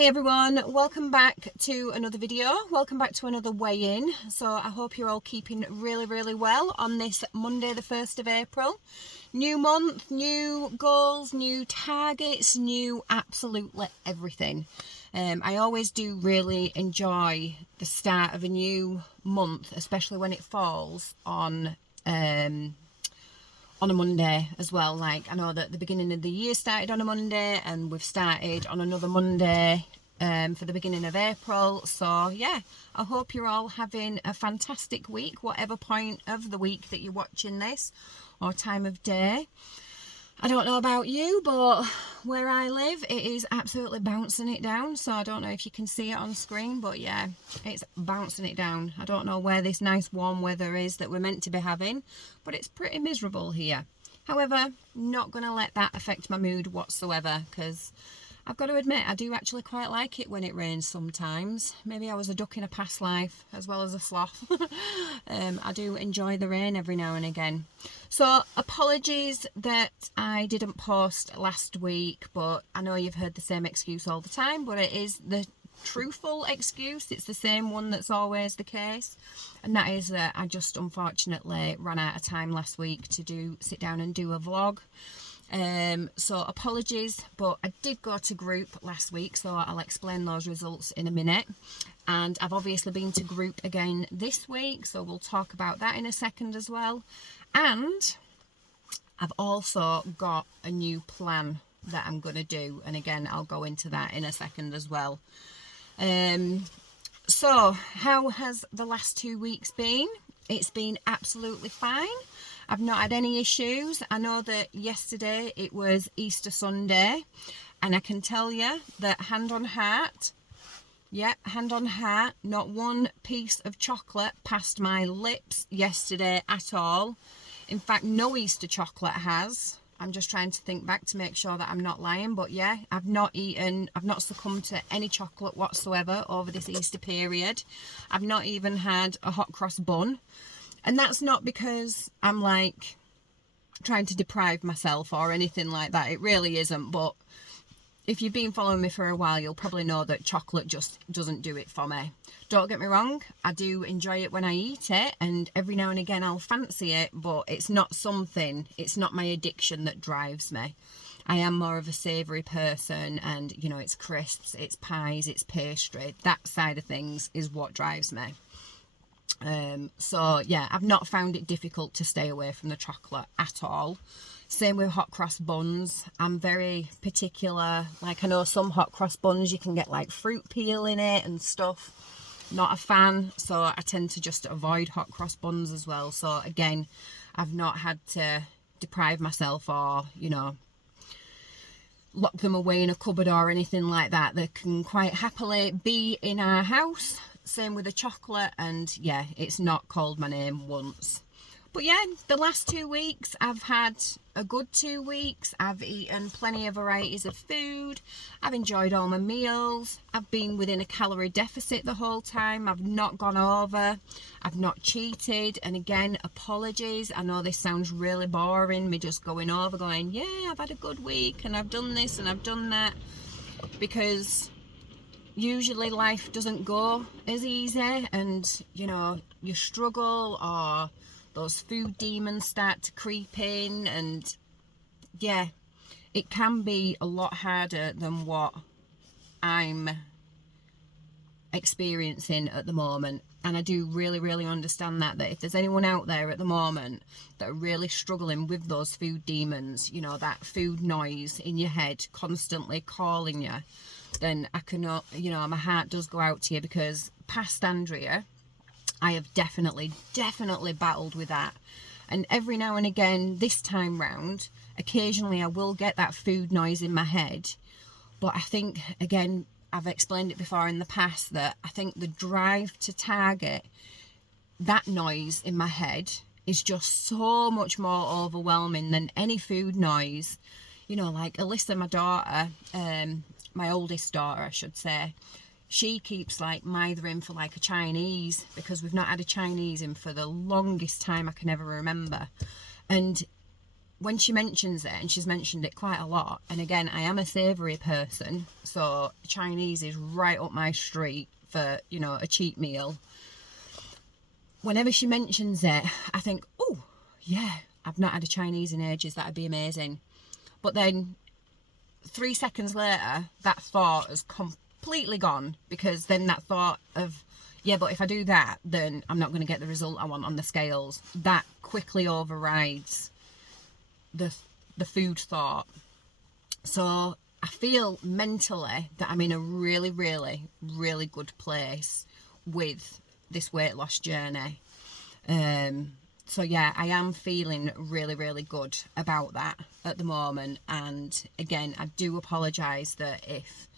Hey everyone, welcome back to another video, welcome back to another weigh-in. So I hope you're all keeping really well on this Monday the 1st of April. New month, new goals, new targets, new absolutely everything. I always do really enjoy the start of a new month, especially when it falls on a Monday as well. Like, I know that the beginning of the year started on a Monday and we've started on another Monday for the beginning of April. So yeah, I hope you're all having a fantastic week, whatever point of the week that you're watching this or time of day. I don't know about you, but where I live, it is absolutely bouncing it down. So I don't know if you can see it on screen, but yeah, it's bouncing it down. I don't know where this nice warm weather is that we're meant to be having, but it's pretty miserable here. However, not going to let that affect my mood whatsoever, because I've got to admit, I do actually quite like it when it rains sometimes. Maybe I was a duck in a past life as well as a sloth. I do enjoy the rain every now and again. So apologies that I didn't post last week, but I know you've heard the same excuse all the time, but it is the truthful excuse. It's the same one that's always the case, and that is that I just unfortunately ran out of time last week to sit down and do a vlog. So apologies, but I did go to group last week, so I'll explain those results in a minute. And I've obviously been to group again this week, so we'll talk about that in a second as well. And I've also got a new plan that I'm going to do, and again I'll go into that in a second as well. So how has the last 2 weeks been? It's been absolutely fine. I've not had any issues. I know that yesterday it was Easter Sunday, and I can tell you that hand on heart, not one piece of chocolate passed my lips yesterday at all. In fact, no Easter chocolate has. I'm just trying to think back to make sure that I'm not lying, but yeah, I've not succumbed to any chocolate whatsoever over this Easter period. I've not even had a hot cross bun. And that's not because I'm like trying to deprive myself or anything like that. It really isn't. But if you've been following me for a while, you'll probably know that chocolate just doesn't do it for me. Don't get me wrong, I do enjoy it when I eat it, and every now and again I'll fancy it, but it's not my addiction that drives me. I am more of a savoury person, and you know, it's crisps, it's pies, it's pastry. That side of things is what drives me. So yeah, I've not found it difficult to stay away from the chocolate at all. Same with hot cross buns. I'm very particular. Like, I know some hot cross buns you can get like fruit peel in it and stuff. Not a fan, so I tend to just avoid hot cross buns as well. So again, I've not had to deprive myself or, you know, lock them away in a cupboard or anything like that. They can quite happily be in our house. Same with the chocolate, and yeah, it's not called my name once. But yeah, the last 2 weeks I've had a good 2 weeks. I've eaten plenty of varieties of food. I've enjoyed all my meals. I've been within a calorie deficit the whole time. I've not gone over. I've not cheated. And again, apologies. I know this sounds really boring, me just going over going, yeah, I've had a good week and I've done this and I've done that, because usually life doesn't go as easy, and you know, you struggle, or those food demons start to creep in, and yeah, it can be a lot harder than what I'm experiencing at the moment. And I do really understand that if there's anyone out there at the moment that are really struggling with those food demons, you know, that food noise in your head constantly calling you, then I can, you know, my heart does go out to you, because past Andrea, I have definitely battled with that. And every now and again, this time round, occasionally I will get that food noise in my head. But I think, again, I've explained it before in the past, that I think the drive to target that noise in my head is just so much more overwhelming than any food noise. You know, like Alyssa, my daughter, my oldest daughter, I should say, she keeps like mithering for like a Chinese, because we've not had a Chinese in for the longest time I can ever remember. And when she mentions it, and she's mentioned it quite a lot, and again, I am a savoury person, so Chinese is right up my street for, you know, a cheap meal. Whenever she mentions it, I think, oh, yeah, I've not had a Chinese in ages, that'd be amazing. But then 3 seconds later, that thought has completely gone, because then that thought of, yeah, but if I do that, then I'm not going to get the result I want on the scales. That quickly overrides the food thought. So I feel mentally that I'm in a really, really, really good place with this weight loss journey. So yeah, I am feeling really, really good about that at the moment. And again, I do apologise that if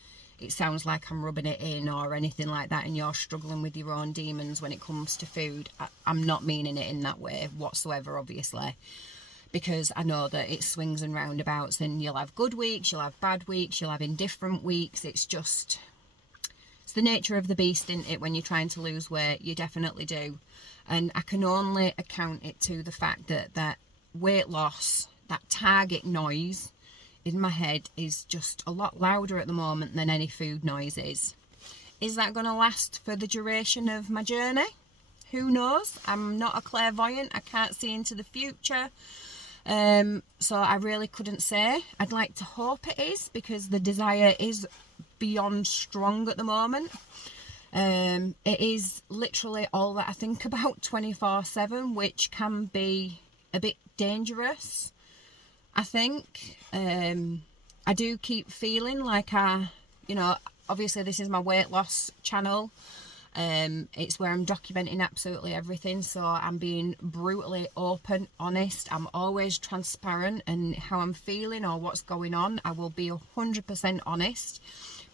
it sounds like I'm rubbing it in or anything like that, and you're struggling with your own demons when it comes to food. I'm not meaning it in that way whatsoever, obviously, because I know that it swings and roundabouts, and you'll have good weeks, you'll have bad weeks, you'll have indifferent weeks. It's the nature of the beast, isn't it? When you're trying to lose weight, you definitely do. And I can only account it to the fact that that weight loss, that target noise in my head is just a lot louder at the moment than any food noise is. Is that going to last for the duration of my journey? Who knows? I'm not a clairvoyant. I can't see into the future. So I really couldn't say. I'd like to hope it is, because the desire is beyond strong at the moment. It is literally all that I think about 24/7, which can be a bit dangerous, I think. I do keep feeling like you know, obviously this is my weight loss channel. It's where I'm documenting absolutely everything, so I'm being brutally open, honest. I'm always transparent, and how I'm feeling or what's going on, I will be 100% honest,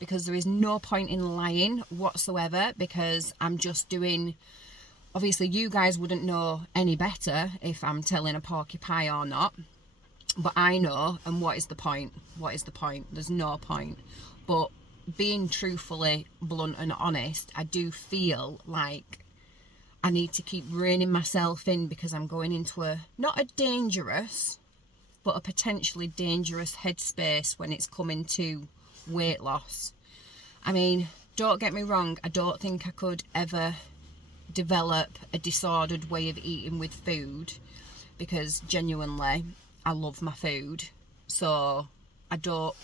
because there is no point in lying whatsoever, because I'm just doing, obviously you guys wouldn't know any better if I'm telling a porcupine or not, but I know. And what is the point? What is the point? There's no point. But being truthfully blunt and honest, I do feel like I need to keep reining myself in, because I'm going into not a dangerous, but a potentially dangerous headspace when it's coming to weight loss. I mean, don't get me wrong, I don't think I could ever develop a disordered way of eating with food, because genuinely I love my food. So I don't,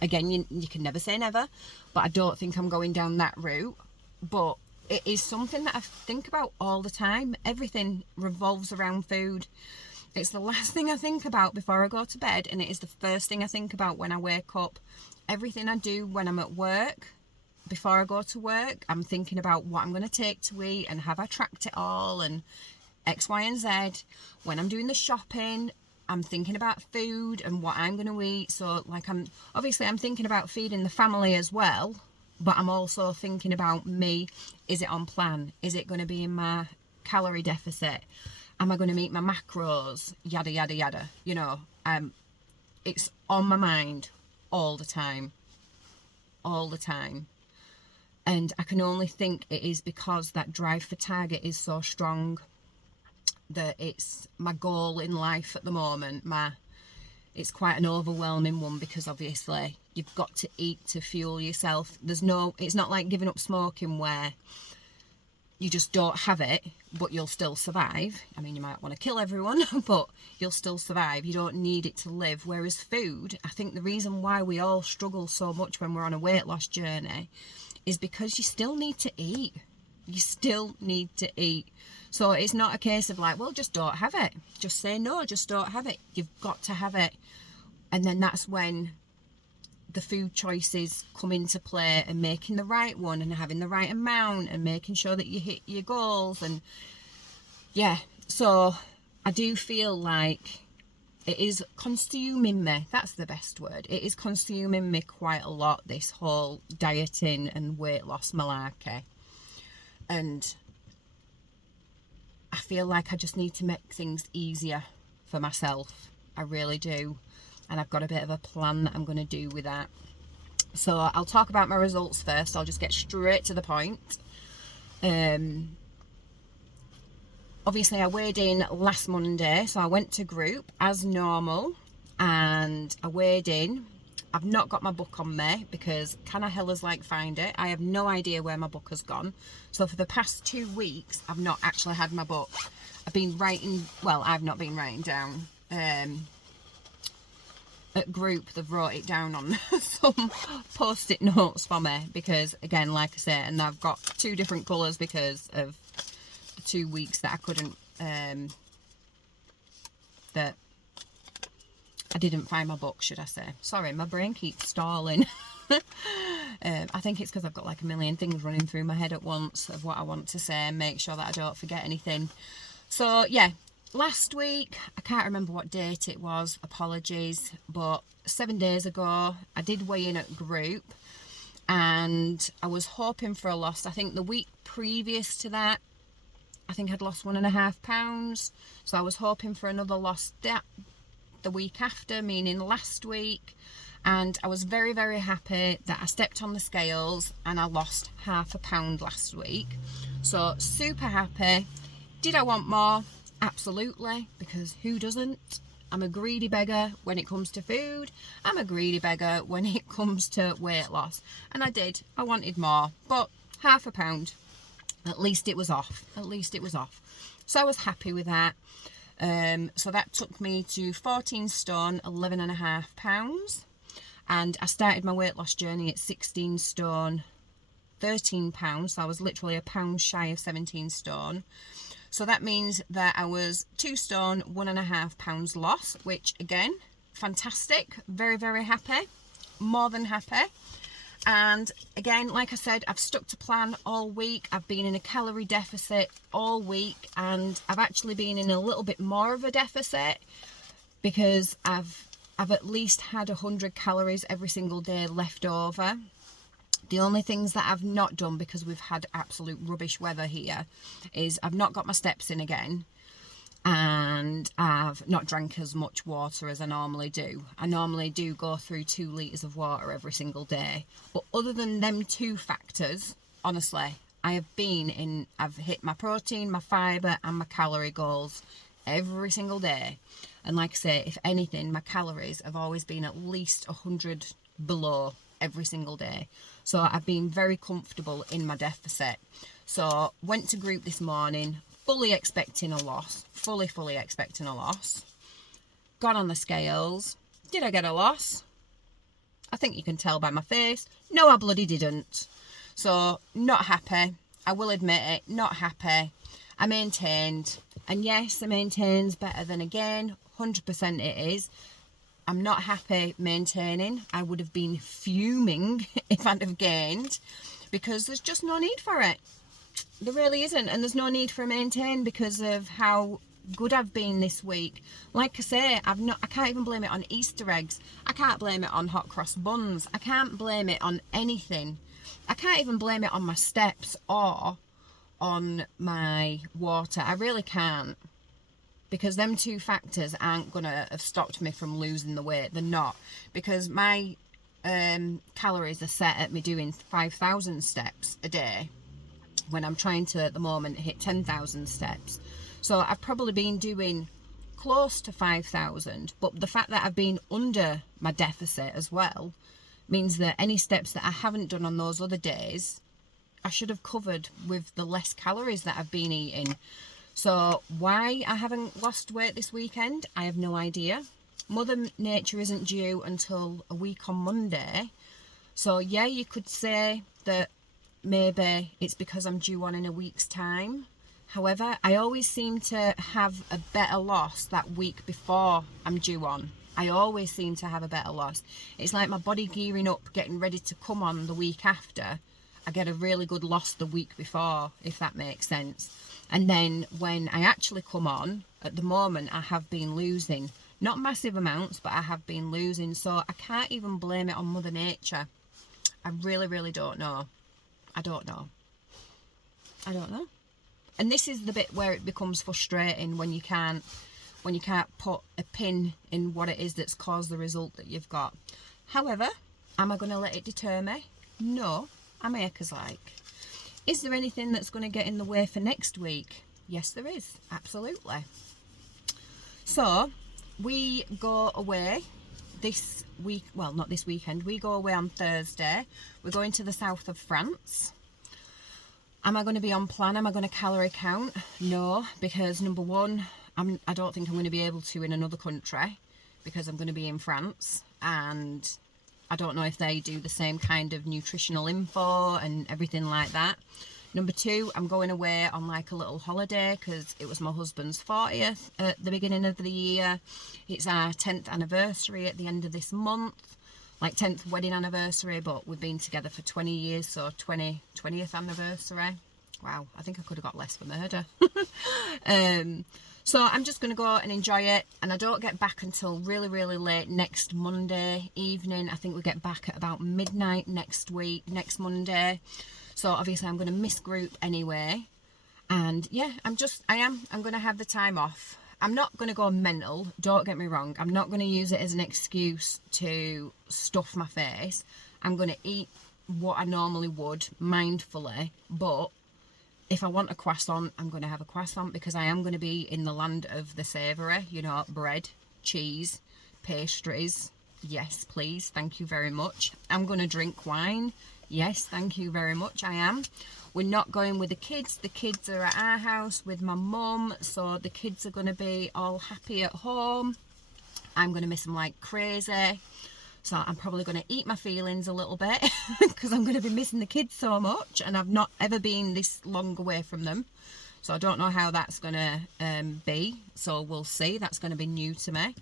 again, you can never say never, but I don't think I'm going down that route. But it is something that I think about all the time. Everything revolves around food. It's the last thing I think about before I go to bed, and it is the first thing I think about when I wake up. Everything I do when I'm at work, before I go to work, I'm thinking about what I'm going to take to eat, and have I tracked it all, and X, Y, and Z. When I'm doing the shopping, I'm thinking about food and what I'm going to eat. So like, I'm thinking about feeding the family as well, but I'm also thinking about me. Is it on plan? Is it going to be in my calorie deficit? Am I going to meet my macros? Yada, yada, yada. You know, it's on my mind all the time. All the time. And I can only think it is because that drive for target is so strong, that it's my goal in life at the moment. It's quite an overwhelming one, because obviously you've got to eat to fuel yourself. It's not like giving up smoking, where you just don't have it, but you'll still survive. I mean, you might want to kill everyone, but you'll still survive. You don't need it to live. Whereas food, I think the reason why we all struggle so much when we're on a weight loss journey is because you still need to eat. You still need to eat. So it's not a case of like, well, just don't have it. Just say no, just don't have it. You've got to have it. And then that's when the food choices come into play, and making the right one, and having the right amount, and making sure that you hit your goals. And yeah, so I do feel like it is consuming me. That's the best word. It is consuming me quite a lot, this whole dieting and weight loss malarkey. And I feel like I just need to make things easier for myself. I really do. And I've got a bit of a plan that I'm going to do with that. So I'll talk about my results first. I'll just get straight to the point. obviously I weighed in last Monday, so I went to group as normal and I weighed in. I've not got my book on me because can I hellers like find it? I have no idea where my book has gone. So for the past 2 weeks, I've not actually had my book. I've been writing, well, I've not been writing down. At group, they've wrote it down on some post-it notes for me because, again, like I said, and I've got 2 different colours because of the 2 weeks that I couldn't, that I didn't find my book, should I say. Sorry, my brain keeps stalling. I think it's because I've got like a million things running through my head at once of what I want to say and make sure that I don't forget anything. So, yeah, last week, I can't remember what date it was, apologies, but 7 days ago, I did weigh in at group and I was hoping for a loss. I think the week previous to that, I think I'd lost 1.5 pounds. So I was hoping for another loss the week after, meaning last week, and I was very, very happy that I stepped on the scales and I lost 0.5 pound last week. So super happy. Did I want more? Absolutely, because who doesn't? I'm a greedy beggar when it comes to food. I'm a greedy beggar when it comes to weight loss, and I did. I wanted more, but 0.5 pound, at least it was off. At least it was off. So I was happy with that. So that took me to 14 stone, 11.5 pounds. And I started my weight loss journey at 16 stone, 13 pounds. So I was literally a pound shy of 17 stone. So that means that I was 2 stone, 1.5 pounds loss, which again, fantastic. Very, very happy. More than happy. And again, like I said, I've stuck to plan all week. I've been in a calorie deficit all week, and I've actually been in a little bit more of a deficit because I've at least had 100 calories every single day left over. The only things that I've not done, because we've had absolute rubbish weather here, is I've not got my steps in again. And I've not drank as much water as I normally do. I normally do go through 2 litres of water every single day. But other than them 2 factors, honestly, I've hit my protein, my fibre and my calorie goals every single day. And like I say, if anything, my calories have always been at least 100 below every single day. So I've been very comfortable in my deficit. So went to group this morning, fully expecting a loss, fully expecting a loss. Got on the scales. Did I get a loss? I think you can tell by my face. No, I bloody didn't. So not happy. I will admit it, not happy. I maintained, and yes, I maintained better than again, 100% it is. I'm not happy maintaining. I would have been fuming if I'd have gained, because there's just no need for it. There really isn't, and there's no need for a maintain because of how good I've been this week. Like I say, I can't even blame it on Easter eggs. I can't blame it on hot cross buns. I can't blame it on anything. I can't even blame it on my steps or on my water. I really can't, because them 2 factors aren't gonna have stopped me from losing the weight. They're not, because my calories are set at me doing 5,000 steps a day, when I'm trying to at the moment hit 10,000 steps. So I've probably been doing close to 5,000, but the fact that I've been under my deficit as well means that any steps that I haven't done on those other days, I should have covered with the less calories that I've been eating. So why I haven't lost weight this weekend, I have no idea. Mother Nature isn't due until a week on Monday. So yeah, you could say that maybe it's because I'm due on in a week's time. However, I always seem to have a better loss that week before I'm due on. I always seem to have a better loss. It's like my body gearing up, getting ready to come on the week after. I get a really good loss the week before, if that makes sense. And then when I actually come on, at the moment I have been losing. Not massive amounts, but I have been losing. So I can't even blame it on Mother Nature. I really, really don't know. I don't know. And this is the bit where it becomes frustrating, when you can't put a pin in what it is that's caused the result that you've got. However, am I going to let it deter me? No, I make as like. Is there anything that's going to get in the way for next week? Yes, there is. Absolutely. So we go away this week, well, not this weekend, we go away on Thursday. We're going to the south of France. Am I going to be on plan? Am I going to calorie count? No, because number one, I don't think I'm going to be able to in another country, because I'm going to be in France, and I don't know if they do the same kind of nutritional info and everything like that. Number two, I'm going away on like a little holiday because it was my husband's 40th at the beginning of the year. It's our 10th anniversary at the end of this month, like 10th wedding anniversary, but we've been together for 20 years, so 20th anniversary. Wow, I think I could have got less for murder. So I'm just going to go and enjoy it, and I don't get back until really, really late next Monday evening. I think we get back at about midnight next Monday. So obviously I'm going to miss group anyway. And yeah, I'm going to have the time off. I'm not going to go mental, don't get me wrong. I'm not going to use it as an excuse to stuff my face. I'm going to eat what I normally would, mindfully. But if I want a croissant, I'm going to have a croissant, because I am going to be in the land of the savoury, you know, bread, cheese, pastries. Yes, please, thank you very much. I'm going to drink wine. Yes, thank you very much, I am. We're not going with the kids. The kids are at our house with my mum, so the kids are going to be all happy at home. I'm going to miss them like crazy. So I'm probably going to eat my feelings a little bit because I'm going to be missing the kids so much, and I've not ever been this long away from them. So I don't know how that's going to be. So we'll see. That's going to be new to me.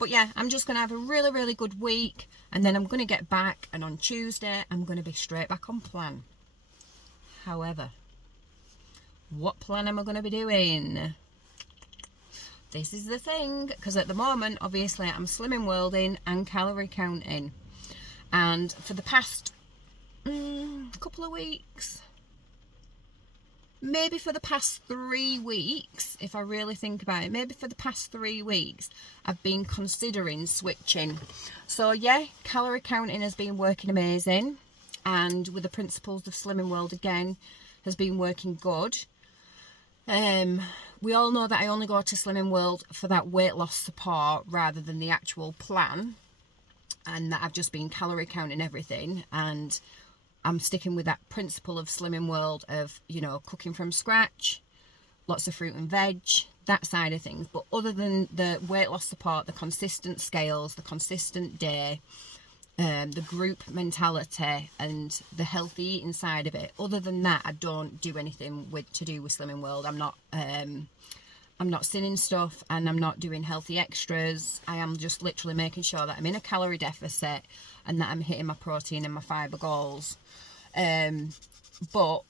But yeah, I'm just going to have a really, really good week. And then I'm going to get back. And on Tuesday, I'm going to be straight back on plan. However, what plan am I going to be doing? This is the thing. Because at the moment, obviously, I'm slimming worlding and calorie counting. And for the past couple of weeks, maybe for the past 3 weeks, if I really think about it, maybe for the past 3 weeks, I've been considering switching. So yeah, calorie counting has been working amazing, and with the principles of Slimming World again, has been working good. We all know that I only go to Slimming World for that weight loss support rather than the actual plan, and that I've just been calorie counting everything, and I'm sticking with that principle of Slimming World of, you know, cooking from scratch, lots of fruit and veg, that side of things. But other than the weight loss support, the consistent scales, the consistent day, the group mentality and the healthy eating side of it, other than that, I don't do anything to do with Slimming World. I'm not sinning stuff, and I'm not doing healthy extras. I am just literally making sure that I'm in a calorie deficit and that I'm hitting my protein and my fibre goals. But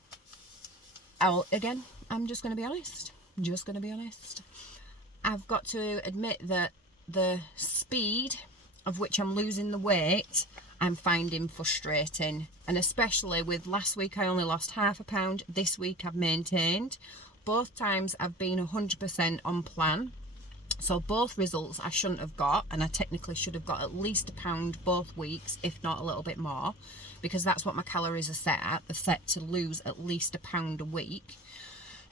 I'm just going to be honest. I've got to admit that the speed of which I'm losing the weight, I'm finding frustrating. And especially with last week, I only lost ½ a pound. This week I've maintained. Both times I've been 100% on plan. So both results I shouldn't have got, and I technically should have got at least £1 pound both weeks, if not a little bit more, because that's what my calories are set at. They're set to lose at least £1 pound a week.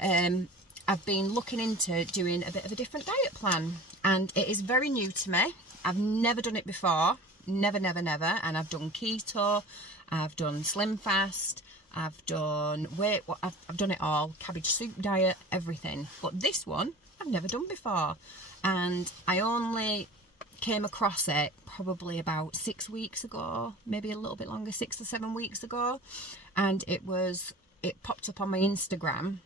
I've been looking into doing a bit of a different diet plan, and it is very new to me. I've never done it before, never, and I've done keto, I've done slim fast, I've done I've done it all, cabbage soup diet, everything. But this one I've never done before, and I only came across it probably about 6 weeks ago, maybe a little bit longer, 6 or 7 weeks ago, and it popped up on my Instagram,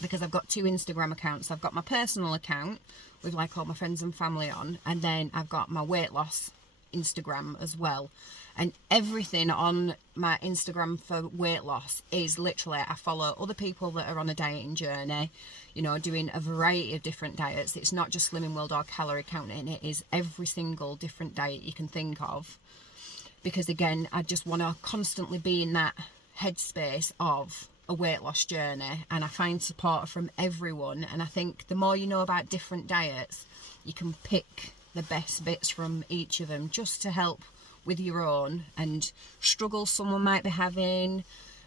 because I've got 2 Instagram accounts. I've got my personal account with like all my friends and family on, and then I've got my weight loss Instagram as well. And everything on my Instagram for weight loss is literally, I follow other people that are on a dieting journey, you know, doing a variety of different diets. It's not just Slimming World or calorie counting, it is every single different diet you can think of. Because again, I just want to constantly be in that headspace of a weight loss journey, and I find support from everyone. And I think the more you know about different diets, you can pick the best bits from each of them just to help with your own and struggles someone might be having,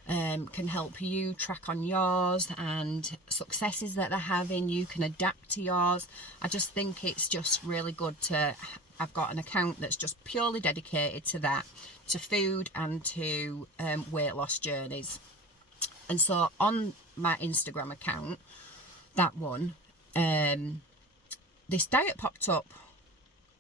can help you track on yours and successes that they're having. You can adapt to yours. I just think it's just really good to, I've got an account that's just purely dedicated to that, to food and to weight loss journeys. And so on my Instagram account, that one, this diet popped up,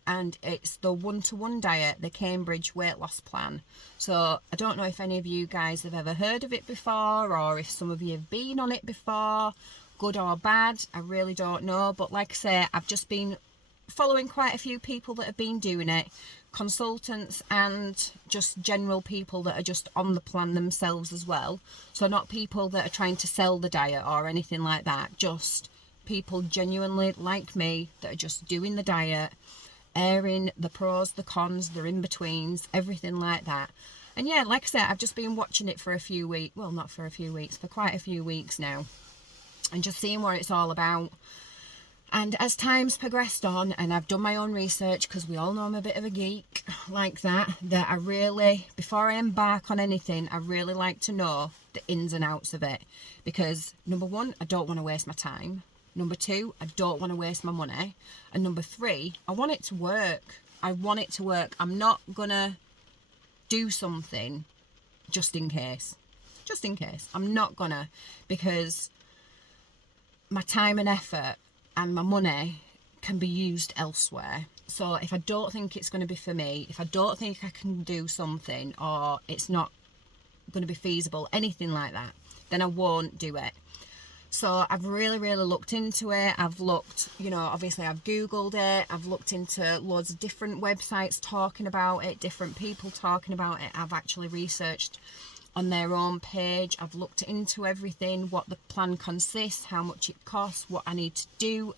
and it's the 1-to-1 diet, the Cambridge weight loss plan. So I don't know if any of you guys have ever heard of it before, or if some of you have been on it before, good or bad, I really don't know. But like I say, I've just been following quite a few people that have been doing it, consultants and just general people that are just on the plan themselves as well. So not people that are trying to sell the diet or anything like that, just people genuinely like me that are just doing the diet, airing the pros, the cons, the in-betweens, everything like that. And yeah, like I said, I've just been watching it for a few weeks, well, not for a few weeks, for quite a few weeks now, and just seeing what it's all about. And as time's progressed on, and I've done my own research, because we all know I'm a bit of a geek like that I really, before I embark on anything, I really like to know the ins and outs of it. Because number one, I don't want to waste my time. Number two, I don't want to waste my money. And number three, I want it to work. I want it to work. I'm not gonna do something just in case. Just in case. I'm not gonna, because my time and effort and my money can be used elsewhere. So if I don't think it's going to be for me, if I don't think I can do something, or it's not going to be feasible, anything like that, then I won't do it. So I've really looked into it. I've looked, you know, obviously I've Googled it. I've looked into loads of different websites talking about it, different people talking about it. I've actually researched on their own page. I've looked into everything, what the plan consists, how much it costs, what I need to do,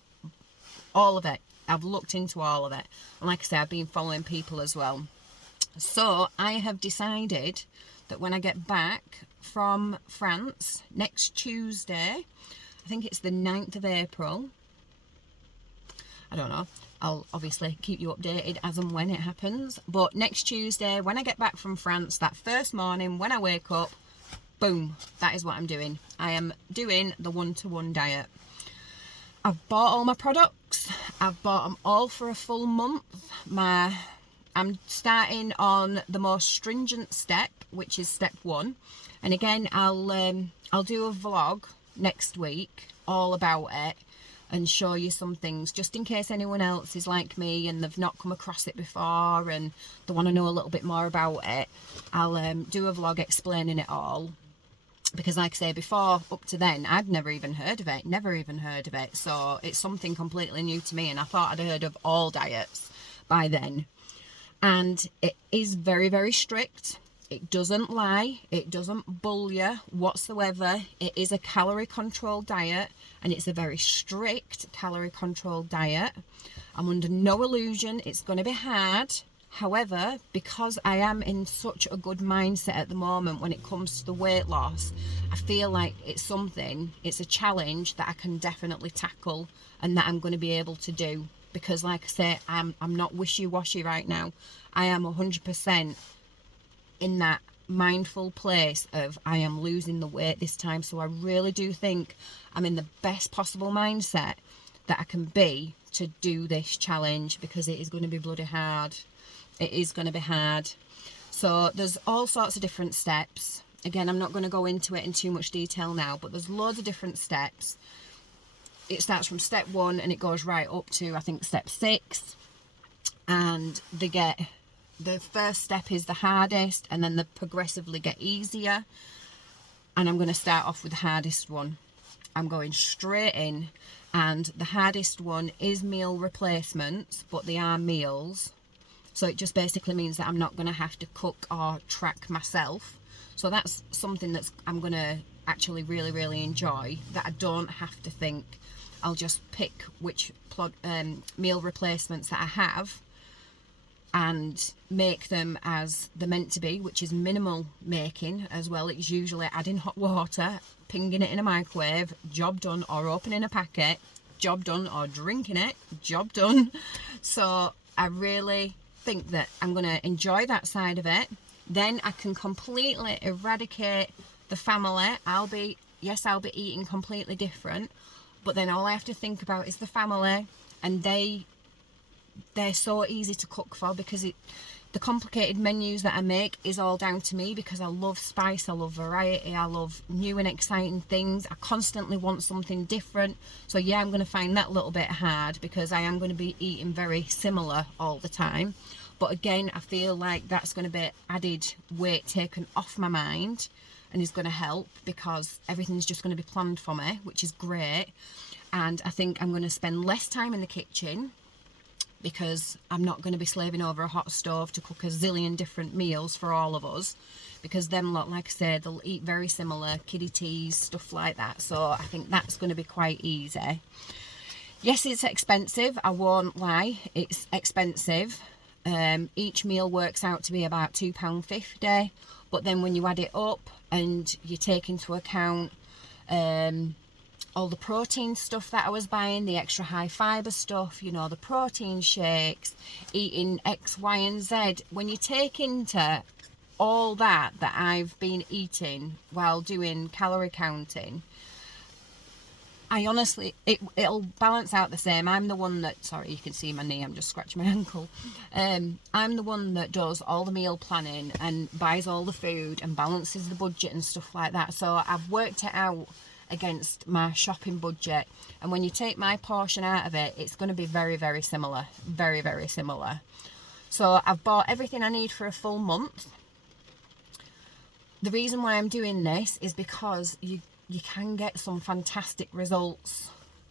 all of it. I've looked into all of it. And like I say, I've been following people as well. So I have decided that when I get back from France next Tuesday, I think it's the 9th of April, I don't know, I'll obviously keep you updated as and when it happens, but next Tuesday when I get back from France, that first morning when I wake up, boom, that is what I'm doing. I am doing the 1-to-1 diet. I've bought all my products. I've bought them all for a full month. I'm starting on the most stringent step, which is step 1. And again, I'll do a vlog next week all about it and show you some things, just in case anyone else is like me and they've not come across it before and they want to know a little bit more about it. I'll do a vlog explaining it all, because like I say, before, up to then, I'd never even heard of it. So it's something completely new to me, and I thought I'd heard of all diets by then. And it is very strict. It doesn't lie. It doesn't bull you whatsoever. It is a calorie controlled diet, and it's a very strict calorie controlled diet. I'm under no illusion it's going to be hard. However, because I am in such a good mindset at the moment when it comes to the weight loss, I feel like it's a challenge that I can definitely tackle and that I'm going to be able to do. Because like I say, I'm not wishy-washy right now. I am 100% in that mindful place of I am losing the weight this time. So I really do think I'm in the best possible mindset that I can be to do this challenge, because it is going to be bloody hard. It is going to be hard. So there's all sorts of different steps. Again, I'm not going to go into it in too much detail now, but there's loads of different steps. It starts from step 1 and it goes right up to, I think, step 6. And the first step is the hardest, and then they progressively get easier. And I'm going to start off with the hardest one. I'm going straight in, and the hardest one is meal replacements, but they are meals. So it just basically means that I'm not going to have to cook or track myself. So that's something that's I'm going to actually really enjoy, that I don't have to think. I'll just pick which meal replacements that I have and make them as they're meant to be, which is minimal making as well. It's usually adding hot water, pinging it in a microwave, job done, or opening a packet, job done, or drinking it, job done. So I really think that I'm going to enjoy that side of it. Then I can completely eradicate the family, I'll be eating completely different, but then all I have to think about is the family, and they're so easy to cook for, because the complicated menus that I make is all down to me, because I love spice, I love variety, I love new and exciting things. I constantly want something different. So yeah, I'm going to find that a little bit hard, because I am going to be eating very similar all the time. But again, I feel like that's going to be added weight taken off my mind, and is going to help, because everything's just going to be planned for me, which is great. And I think I'm going to spend less time in the kitchen, because I'm not going to be slaving over a hot stove to cook a zillion different meals for all of us, because them lot, like I said, they'll eat very similar, kiddie teas, stuff like that. So I think that's going to be quite easy. Yes, it's expensive, I won't lie, it's expensive. Each meal works out to be about £2.50, but then when you add it up and you take into account all the protein stuff that I was buying, the extra high fibre stuff, you know, the protein shakes, eating X, Y and Z, when you take into all that I've been eating while doing calorie counting, I honestly, it'll balance out the same. I'm the one that, sorry, you can see my knee, I'm just scratching my ankle. I'm the one that does all the meal planning and buys all the food and balances the budget and stuff like that. So I've worked it out against my shopping budget, and when you take my portion out of it, it's going to be very, very similar, very, very similar. So I've bought everything I need for a full month. The reason why I'm doing this is because you can get some fantastic results,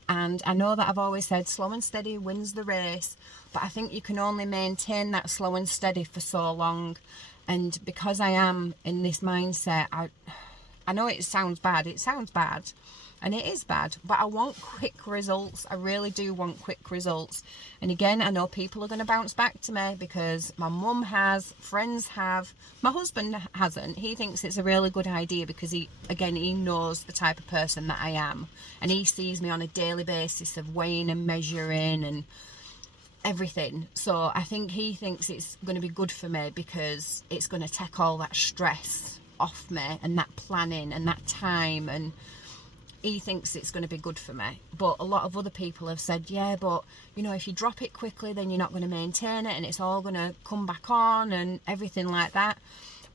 and I know that I've always said slow and steady wins the race, but I think you can only maintain that slow and steady for so long. And because I am in this mindset, I know it sounds bad, and it is bad, but I want quick results. I really do want quick results. And again, I know people are going to bounce back to me, because my mum has, friends have, my husband hasn't. He thinks it's a really good idea, because he knows the type of person that I am, and he sees me on a daily basis of weighing and measuring and everything. So I think he thinks it's going to be good for me, because it's going to take all that stress off me, and that planning and that time, and he thinks it's going to be good for me. But a lot of other people have said, yeah, but you know, if you drop it quickly, then you're not going to maintain it, and it's all going to come back on and everything like that.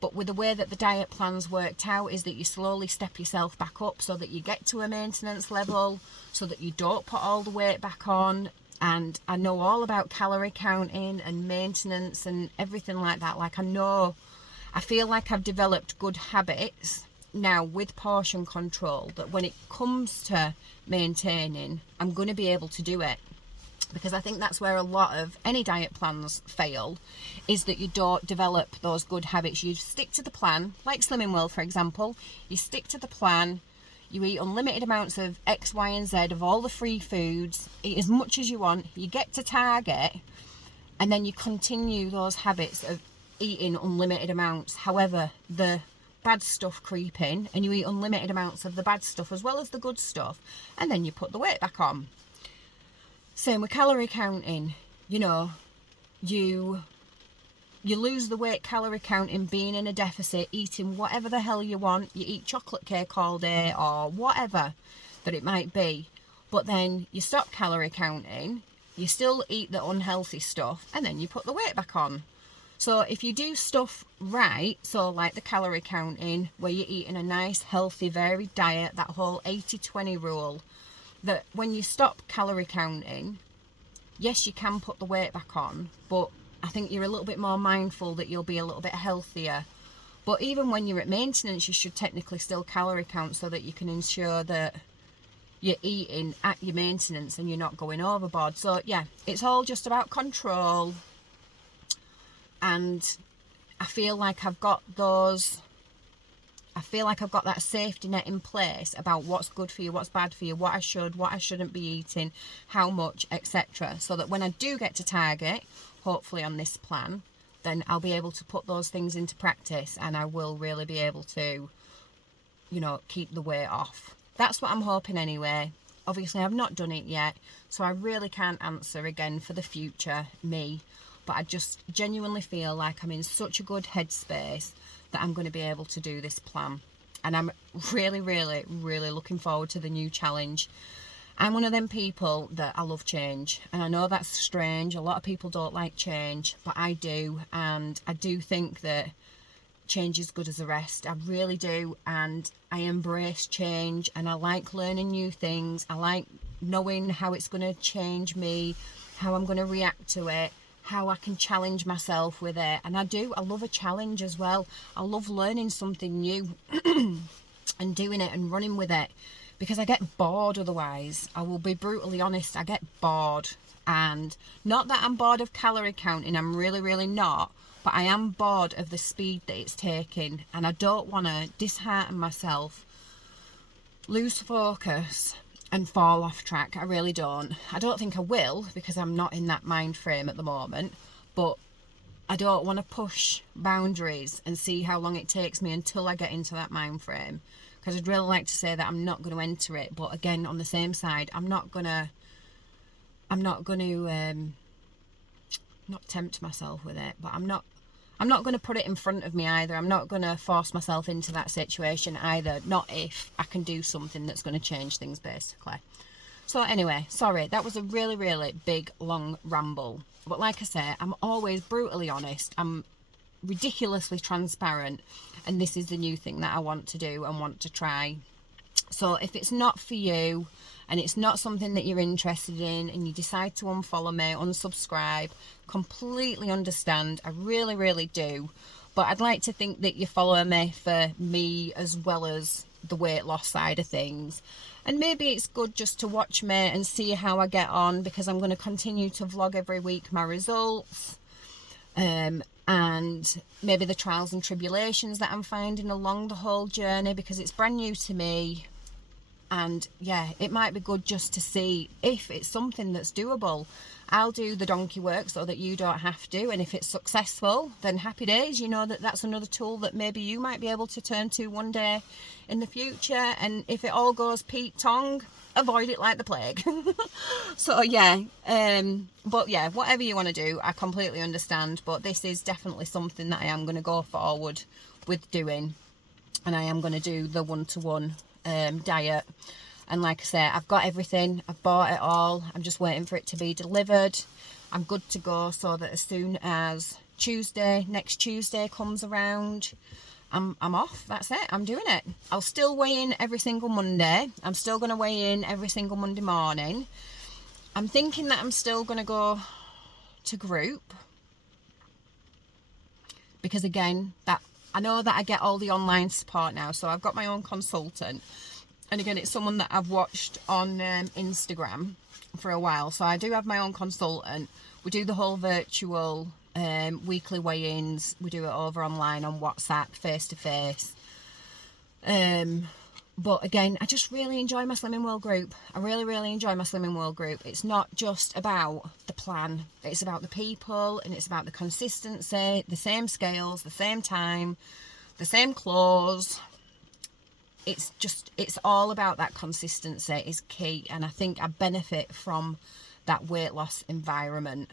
But with the way that the diet plan's worked out, is that you slowly step yourself back up, so that you get to a maintenance level, so that you don't put all the weight back on. And I know all about calorie counting and maintenance and everything like that. Like, I feel like I've developed good habits now with portion control, that when it comes to maintaining, I'm going to be able to do it. Because I think that's where a lot of any diet plans fail, is that you don't develop those good habits. You stick to the plan, like Slimming World, for example. You stick to the plan, you eat unlimited amounts of X, Y and Z of all the free foods, eat as much as you want, you get to target, and then you continue those habits of eating unlimited amounts. However, the bad stuff creep in, and you eat unlimited amounts of the bad stuff as well as the good stuff, and then you put the weight back on. Same with calorie counting. You know, you lose the weight calorie counting, being in a deficit, eating whatever the hell you want. You eat chocolate cake all day or whatever that it might be, but then you stop calorie counting, you still eat the unhealthy stuff, and then you put the weight back on. So if you do stuff right, so like the calorie counting, where you're eating a nice, healthy, varied diet, that whole 80-20 rule, that when you stop calorie counting, yes, you can put the weight back on, but I think you're a little bit more mindful that you'll be a little bit healthier. But even when you're at maintenance, you should technically still calorie count, so that you can ensure that you're eating at your maintenance and you're not going overboard. So yeah, it's all just about control. And I feel like I've got that safety net in place about what's good for you, what's bad for you, what I shouldn't be eating, how much, etc. So that when I do get to target, hopefully on this plan, then I'll be able to put those things into practice, and I will really be able to, you know, keep the weight off. That's what I'm hoping anyway. Obviously, I've not done it yet, so I really can't answer again for the future me. But I just genuinely feel like I'm in such a good headspace that I'm going to be able to do this plan. and I'm really, really, really looking forward to the new challenge. I'm one of them people that I love change, and I know that's strange. A lot of people don't like change, but I do, and I do think that change is good as the rest. I really do, and I embrace change, and I like learning new things. I like knowing how it's going to change me, how I'm going to react to it, how I can challenge myself with it. And I love a challenge as well. I love learning something new and doing it and running with it, because I get bored otherwise. I will be brutally honest, I get bored. And not that I'm bored of calorie counting, I'm really, really not, but I am bored of the speed that it's taking, and I don't want to dishearten myself, lose focus and fall off track. I really don't. I don't think I will, because I'm not in that mind frame at the moment, but I don't want to push boundaries and see how long it takes me until I get into that mind frame, because I'd really like to say that I'm not going to enter it, but again, on the same side, I'm not going to not tempt myself with it, but I'm not going to put it in front of me either. I'm not going to force myself into that situation either, not if I can do something that's going to change things, basically. So anyway, sorry, that was a really, really big, long ramble. But like I say, I'm always brutally honest. I'm ridiculously transparent, and this is the new thing that I want to do and want to try. So if it's not for you, and it's not something that you're interested in, and you decide to unfollow me, unsubscribe, completely understand. I really, really do. But I'd like to think that you follow me for me as well as the weight loss side of things. And maybe it's good just to watch me and see how I get on, because I'm going to continue to vlog every week my results. And maybe the trials and tribulations that I'm finding along the whole journey, because it's brand new to me. And yeah, it might be good just to see if it's something that's doable. I'll do the donkey work so that you don't have to, and if it's successful, then happy days. You know that that's another tool that maybe you might be able to turn to one day in the future. And if it all goes Pete Tong, avoid it like the plague. So yeah, but yeah, whatever you want to do, I completely understand, but this is definitely something that I am going to go forward with doing, and I am going to do the one-to-one diet. And like I say, I've got everything, I've bought it all, I'm just waiting for it to be delivered. I'm good to go, so that as soon as next Tuesday comes around, I'm off. That's it, I'm doing it. I'll still weigh in every single Monday. I'm still going to weigh in every single Monday morning. I'm thinking that I'm still going to go to group, because again, that I know that I get all the online support now, so I've got my own consultant, and again, it's someone that I've watched on Instagram for a while, so I do have my own consultant. We do the whole virtual weekly weigh-ins. We do it over online on WhatsApp, face-to-face. But again, I just really enjoy my Slimming World group. I really, really enjoy my Slimming World group. It's not just about the plan. It's about the people, and it's about the consistency, the same scales, the same time, the same clothes. It's all about that consistency is key. And I think I benefit from that weight loss environment.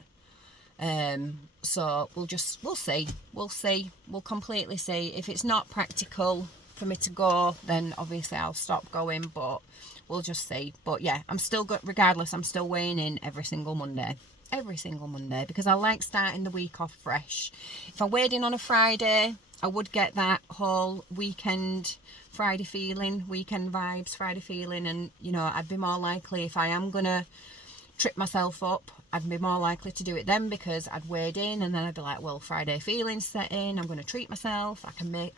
So we'll see. We'll completely see. If it's not practical for me to go, then obviously I'll stop going, but we'll just see. But yeah, I'm still regardless, I'm still weighing in every single Monday, because I like starting the week off fresh. If I weighed in on a Friday, I would get that whole weekend Friday feeling, weekend vibes Friday feeling, and you know, I'd be more likely, if I am gonna trip myself up, I'd be more likely to do it then, because I'd weighed in, and then I'd be like, well, Friday feelings set in, I'm going to treat myself, I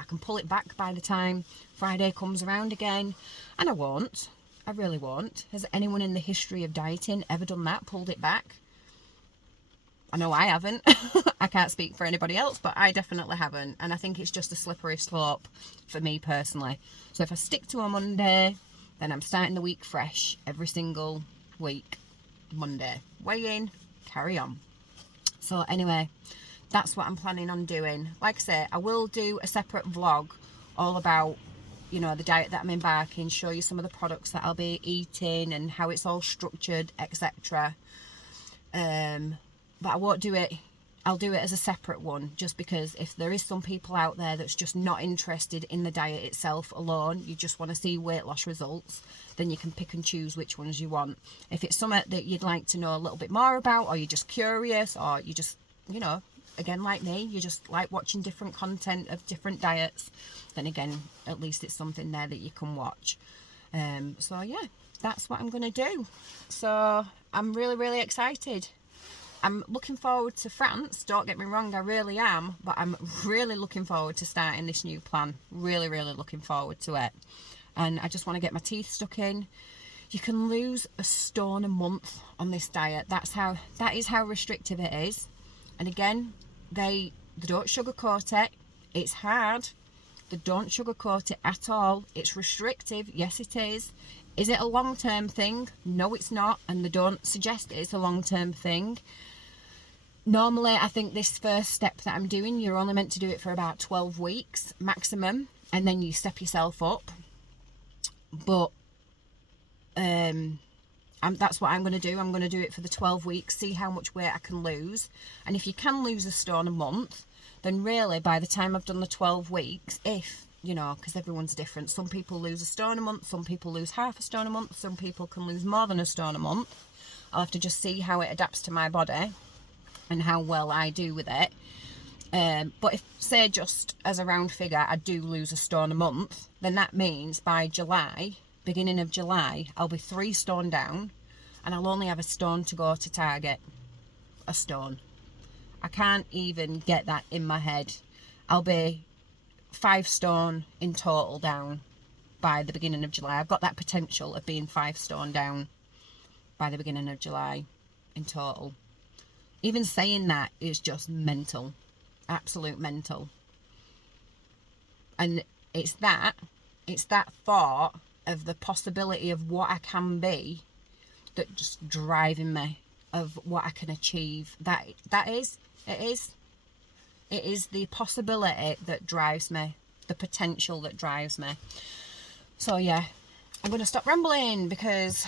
can pull it back by the time Friday comes around again. And I won't, I really won't. Has anyone in the history of dieting ever done that, pulled it back? I know I haven't. I can't speak for anybody else, but I definitely haven't, and I think it's just a slippery slope for me personally. So if I stick to a Monday, then I'm starting the week fresh every single week. Monday, weigh in, carry on. So anyway, that's what I'm planning on doing. Like I say, I will do a separate vlog all about, you know, the diet that I'm embarking, show you some of the products that I'll be eating and how it's all structured, etc. But I won't do it I'll do it as a separate one, just because if there is some people out there that's just not interested in the diet itself alone, you just want to see weight loss results, then you can pick and choose which ones you want. If it's something that you'd like to know a little bit more about, or you're just curious, or you just, you know, again, like me, you just like watching different content of different diets, then again, at least it's something there that you can watch. So yeah, that's what I'm going to do. So I'm really, really excited. I'm looking forward to France, don't get me wrong, I really am, but I'm really looking forward to starting this new plan. Really, really looking forward to it. And I just want to get my teeth stuck in. You can lose a stone a month on this diet. That is how restrictive it is. And again, they don't sugarcoat it. It's hard. They don't sugarcoat it at all. It's restrictive. Yes, it is. Is it a long-term thing? No, it's not. And they don't suggest it's a long-term thing. Normally, I think this first step that I'm doing, you're only meant to do it for about 12 weeks maximum, and then you step yourself up. But that's what I'm going to do. I'm going to do it for the 12 weeks, see how much weight I can lose. And if you can lose a stone a month, then really by the time I've done the 12 weeks, if, you know, because everyone's different. Some people lose a stone a month, some people lose half a stone a month, some people can lose more than a stone a month. I'll have to just see how it adapts to my body and how well I do with it. But if, say, just as a round figure, I do lose a stone a month, then that means by July, beginning of July, I'll be 3 stone down, and I'll only have a stone to go to target. A stone. I can't even get that in my head. I'll be 5 stone in total down by the beginning of July. I've got that potential of being 5 stone down by the beginning of July in total. Even saying that is just mental. Absolute mental. And it's that thought of the possibility of what I can be that just driving me, of what I can achieve. It is the possibility that drives me, the potential that drives me. So yeah, I'm going to stop rambling, because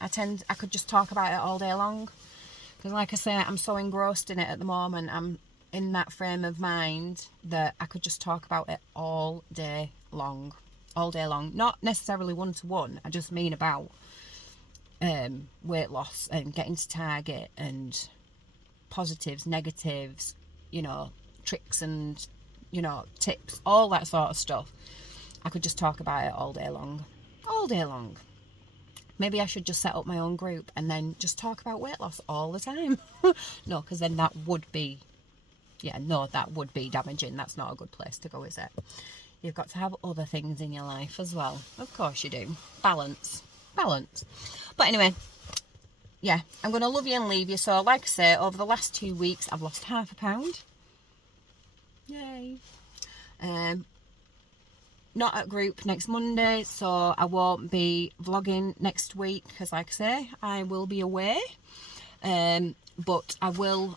I could just talk about it all day long. Because like I say, I'm so engrossed in it at the moment. I'm in that frame of mind that I could just talk about it all day long. All day long. Not necessarily one-to-one. I just mean about weight loss and getting to target and positives, negatives, you know, tricks and, you know, tips, all that sort of stuff. I could just talk about it all day long. All day long. Maybe I should just set up my own group and then just talk about weight loss all the time. No, because then that would be, that would be damaging. That's not a good place to go, is it? You've got to have other things in your life as well. Of course you do. Balance. But anyway, yeah, I'm going to love you and leave you. So like I say, over the last 2 weeks, I've lost half a pound. Yay. Not at group next Monday, so I won't be vlogging next week, because like I say, I will be away. But I'll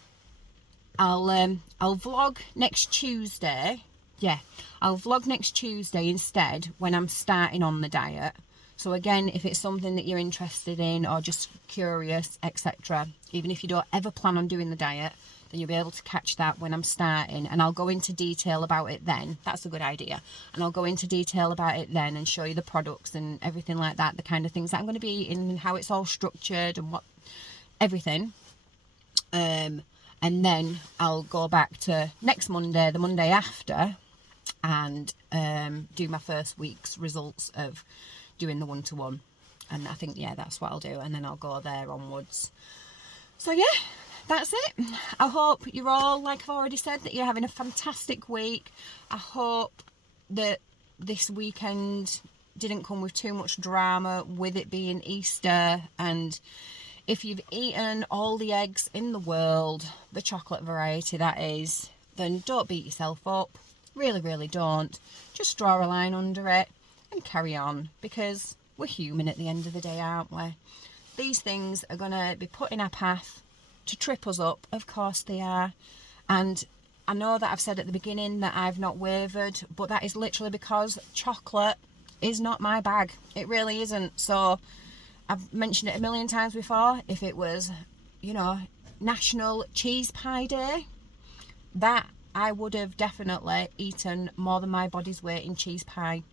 vlog next Tuesday. Yeah, I'll vlog next Tuesday instead, when I'm starting on the diet. So again, if it's something that you're interested in or just curious, etc., even if you don't ever plan on doing the diet, then you'll be able to catch that when I'm starting, and I'll go into detail about it then. That's a good idea. And I'll go into detail about it then and show you the products and everything like that, the kind of things that I'm going to be eating and how it's all structured and what, everything. And then I'll go back to next Monday, the Monday after, and do my first week's results of doing the one-to-one. And I think, yeah, that's what I'll do. And then I'll go there onwards. So yeah, that's it. I hope you're all, like I've already said, that you're having a fantastic week. I hope that this weekend didn't come with too much drama, with it being Easter. And if you've eaten all the eggs in the world, the chocolate variety that is, then don't beat yourself up. Really, really don't. Just draw a line under it and carry on, because we're human at the end of the day, aren't we? These things are going to be put in our path to trip us up. Of course they are. And I know that I've said at the beginning that I've not wavered, but that is literally because chocolate is not my bag. It really isn't. So I've mentioned it a million times before. If it was, you know, National Cheese Pie Day, that I would have definitely eaten more than my body's weight in cheese pie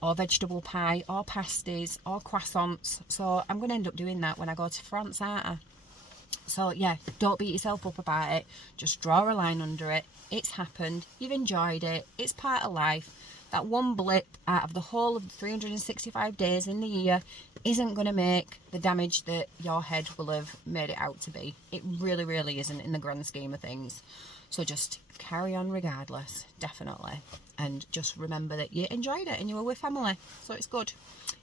or vegetable pie or pasties or croissants. So I'm going to end up doing that when I go to France, aren't I? So yeah, don't beat yourself up about it. Just draw a line under it. It's happened. You've enjoyed it. It's part of life. That one blip out of the whole of the 365 days in the year isn't going to make the damage that your head will have made it out to be. It really, really isn't in the grand scheme of things. So just carry on regardless, definitely. And just remember that you enjoyed it and you were with family. So it's good.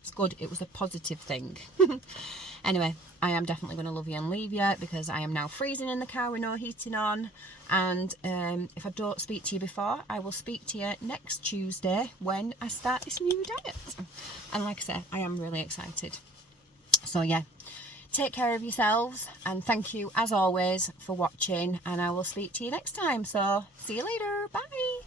It's good. It was a positive thing. Anyway, I am definitely going to love you and leave you because I am now freezing in the car with no heating on. And if I don't speak to you before, I will speak to you next Tuesday when I start this new diet. And like I say, I am really excited. So yeah, take care of yourselves and thank you as always for watching, and I will speak to you next time. So see you later. Bye.